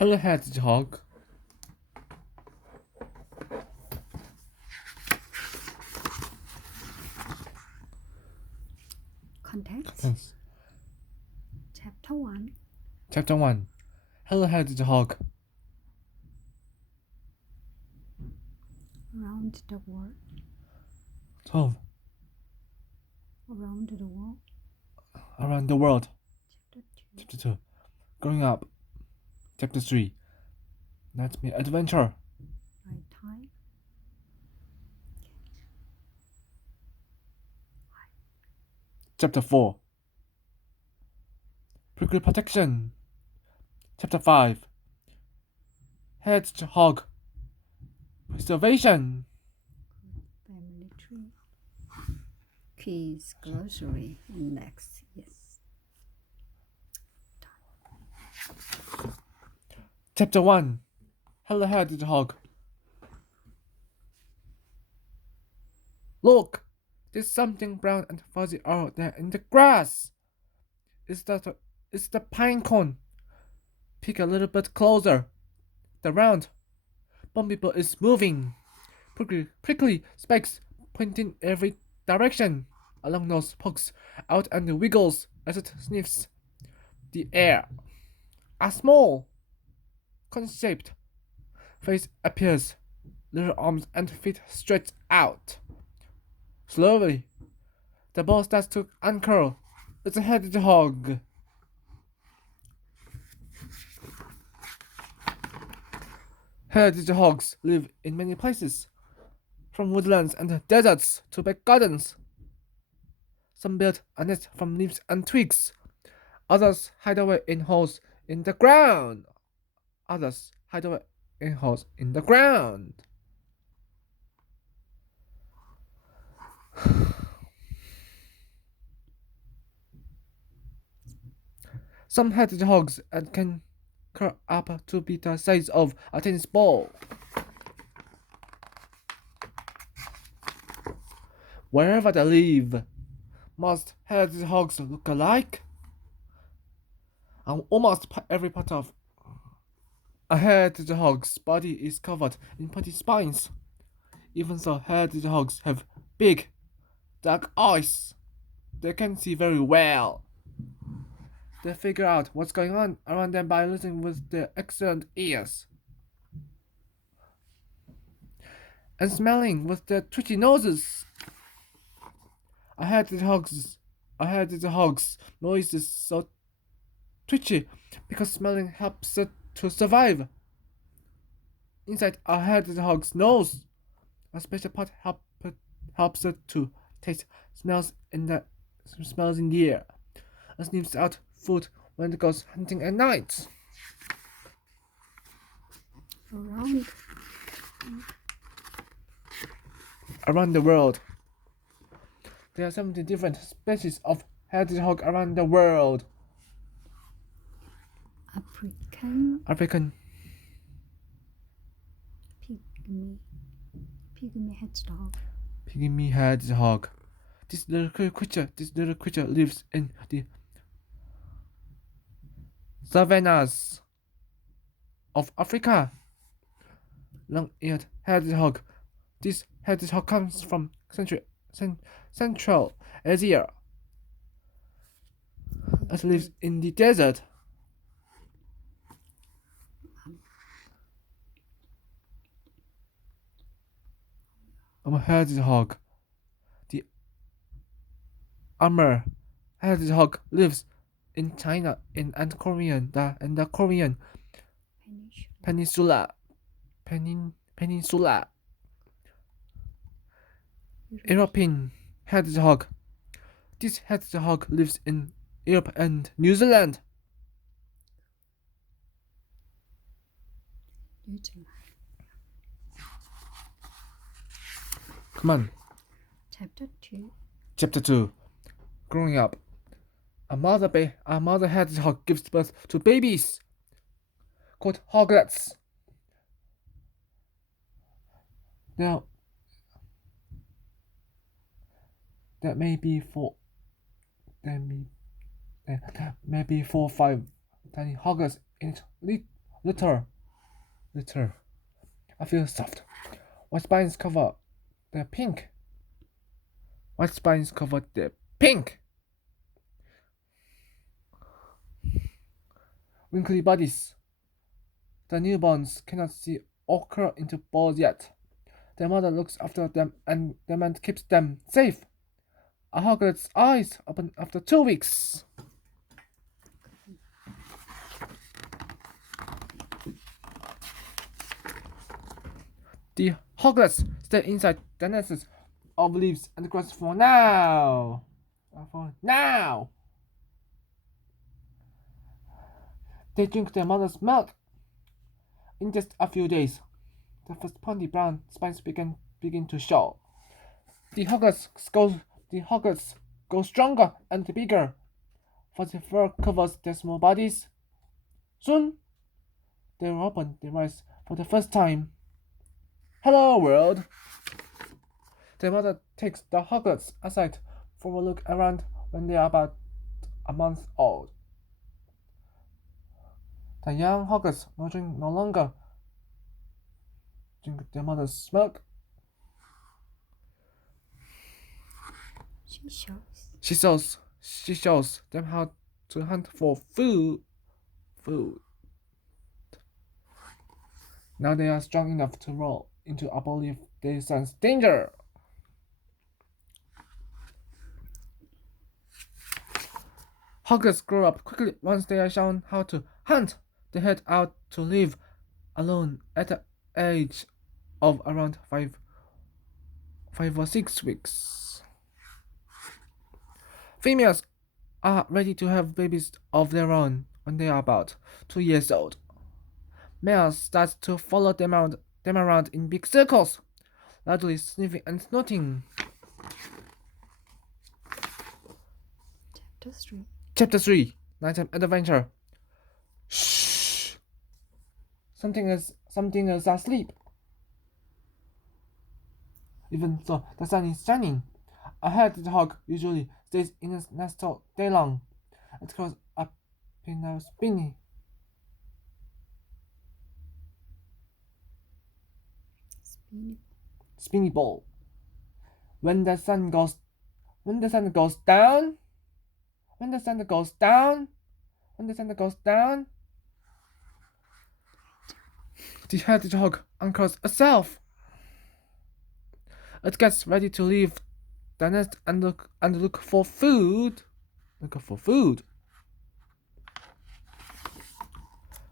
Hello, Hedgehog. Context. Chapter 1. Chapter 1. Hello, Hedgehog. Around the world. 12. Around the world. Around the world. Chapter 2. Chapter 2. Growing up. Chapter 3. Nightmare Adventure. Right time. Chapter 4. Prickly Protection. Chapter 5. Hedgehog Preservation. Family tree. Kids grocery index. Yes. Chapter 1. Hello, Hedgehog. Look! There's something brown and fuzzy out there in the grass. It's the pine cone. Peek a little bit closer. The round bumblebee is moving. Prickly spikes pointing every direction. A long nose pokes out and wiggles as it sniffs the air. A small, cone-shaped face appears. Little arms and feet stretch out. Slowly, the ball starts to uncurl. It's a hedgehog. Hedgehogs live in many places, from woodlands and deserts to back gardens. Some build a nest from leaves and twigs. Others hide away in holes in the ground. Others hide away in holes in the ground. Some hedgehogs can curl up to be the size of a tennis ball. Wherever they live, most hedgehogs look alike. And almost every part of a hedgehog's body is covered in pointy spines. Even so, hedgehogs have big, dark eyes. They can see very well. They figure out what's going on around them by listening with their excellent ears and smelling with their twitchy noses. A hedgehog's noise is so twitchy because smelling helps it to survive. Inside a hedgehog's nose, a special part helps it to taste smells in the air and sniffs out food when it goes hunting at night. Around the world, there are 70 different species of hedgehog around the world. African Pygmy hedgehog. Pygmy hedgehog. This little creature lives in the savannas of Africa. Long-eared hedgehog. This hedgehog comes from Central Asia. It lives in the desert. A hedgehog. The armor hedgehog lives in China and the Korean Peninsula. European hedgehog. This hedgehog lives in Europe and New Zealand. Come on. Chapter 2. Growing up. A mother hedgehog gives birth to babies called hoglets. Now, that may be 4 or 5 tiny hoglets in each Litter. Litter. I feel soft. White spines cover the pink. White spines cover the pink. Wrinkly bodies. The newborns cannot see or curl into balls yet. Their mother looks after them and the man keeps them safe. A hoglet's eyes open after 2 weeks. The hoglets stay inside the nests of leaves and grass for now. For now. They drink their mother's milk. In just a few days, the first pointy brown spines begin to show. The hoglets go stronger and bigger, for the fur covers their small bodies. Soon, they will open their eyes for the first time. Hello, world! Their mother takes the hoglets aside for a look around when they are about a month old. The young hoglets no longer drink their mother's milk. She shows them how to hunt for food. Now they are strong enough to roll into a bowl if they sense danger. Hoglets grow up quickly once they are shown how to hunt. They head out to live alone at the age of around 5 or 6 weeks. Females are ready to have babies of their own when they are about 2 years old. Males start to follow them around in big circles, loudly sniffing and snorting. Chapter 3 Nighttime Adventure. Shh! Something is asleep. Even though the sun is shining, a hedgehog usually stays in its nest all day long. It curls up in a spinny ball. When the sun goes down, the hedgehog uncurls itself. It gets ready to leave the nest and look for food.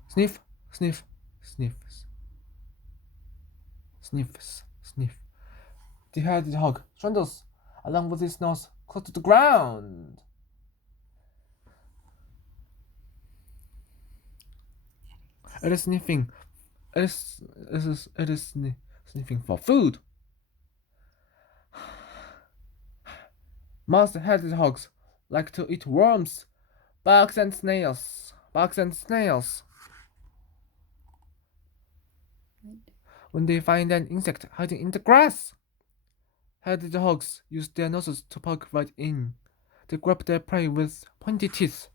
Sniff, sniff, sniffs. Sniffs, sniff. The hedgehog trundles along with his nose close to the ground. It is sniffing. It is sniffing for food. Most hedgehogs like to eat worms, bugs and snails. When they find an insect hiding in the grass, hedgehogs use their noses to poke right in. They grab their prey with pointy teeth.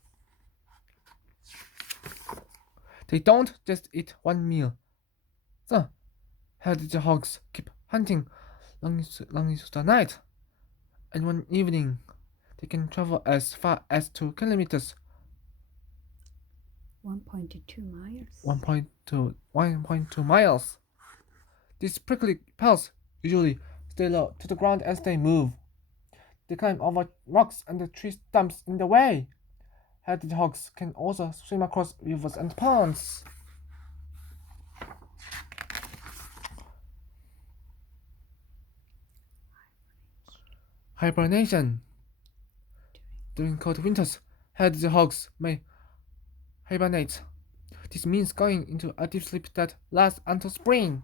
They don't just eat one meal. The hedgehogs keep hunting long into the night, and one evening they can travel as far as 2 kilometers. 1.2 miles. 1.2 miles. These prickly pals usually stay low to the ground as they move. They climb over rocks and the tree stumps in the way. Hedgehogs can also swim across rivers and ponds. Hibernation. During cold winters, hedgehogs may hibernate. This means going into a deep sleep that lasts until spring.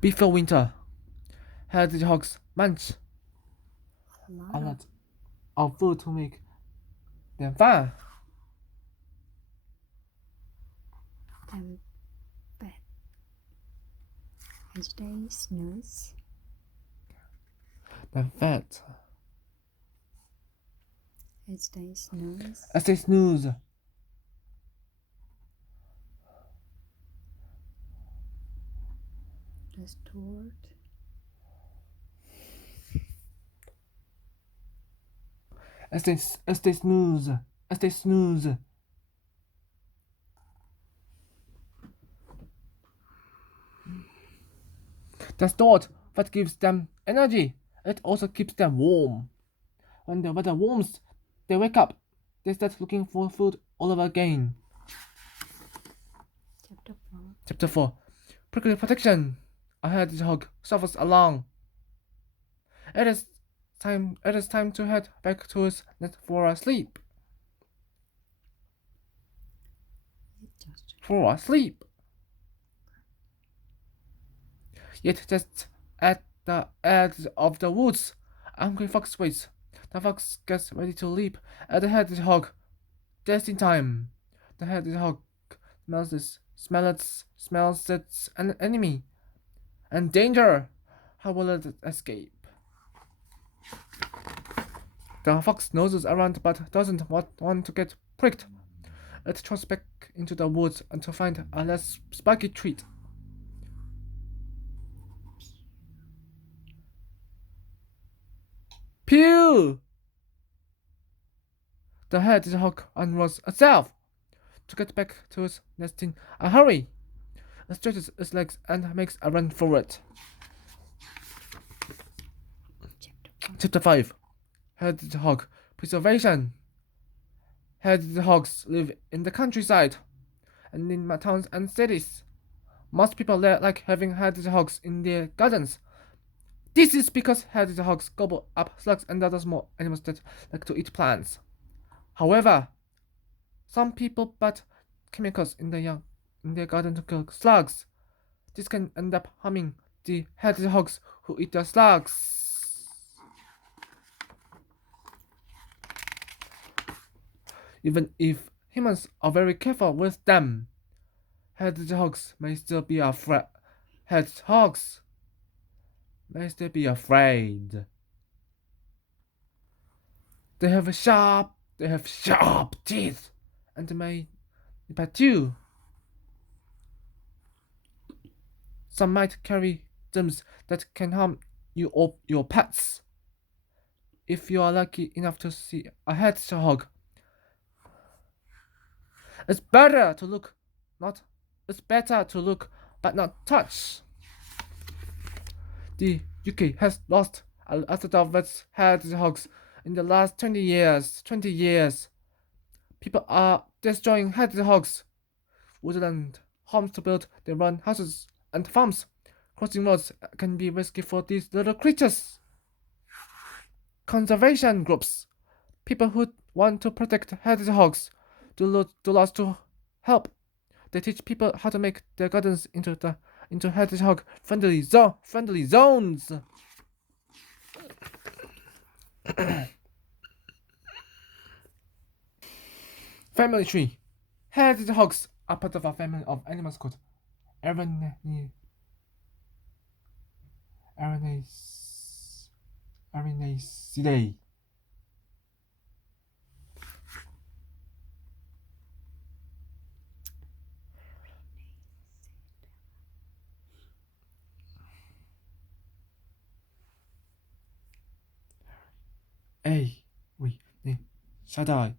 Before winter, hedgehogs munch a lot of food to make them fat. As they snooze. As they snooze. As they snooze. The steward. As they snooze. As they snooze. The thought that gives them energy. It also keeps them warm. When the weather warms, they wake up. They start looking for food all over again. Chapter 4. Chapter 4. Prickly protection. A hedgehog suffers along. It is time to head back to his nest for a sleep. For a sleep. Yet just at the edge of the woods, a hungry fox waits. The fox gets ready to leap at the hedgehog. Just in time. The hedgehog smells it's an enemy. And danger! How will it escape? The fox noses around but doesn't want to get pricked. It trots back into the woods to find a less spiky treat. Pew! The hedgehog unrolls itself to get back to its nest in a hurry. It stretches its legs and makes a run for it. Chapter 5. Hedgehog Preservation. Hedgehogs live in the countryside and in towns and cities. Most people like having hedgehogs in their gardens. This is because hedgehogs gobble up slugs and other small animals that like to eat plants. However, some people put chemicals in their garden to kill slugs. This can end up harming the hedgehogs who eat the slugs. Even if humans are very careful with them, hedgehogs may still be afraid. Hedgehogs may still be afraid. They have sharp teeth, and may bite you. Some might carry germs that can harm you or your pets. If you are lucky enough to see a hedgehog, it's better to look but not touch. The UK has lost a lot of its hedgehogs in the last 20 years. People are destroying hedgehogs. Woodland homes to build their own houses and farms. Crossing roads can be risky for these little creatures. Conservation groups, people who want to protect hedgehogs, do lots to help. They teach people how to make their gardens into hedgehog friendly zones. Family tree. Hedgehogs are part of a family of animals called Arenaceae. A. Oui. Ne. Shaddai.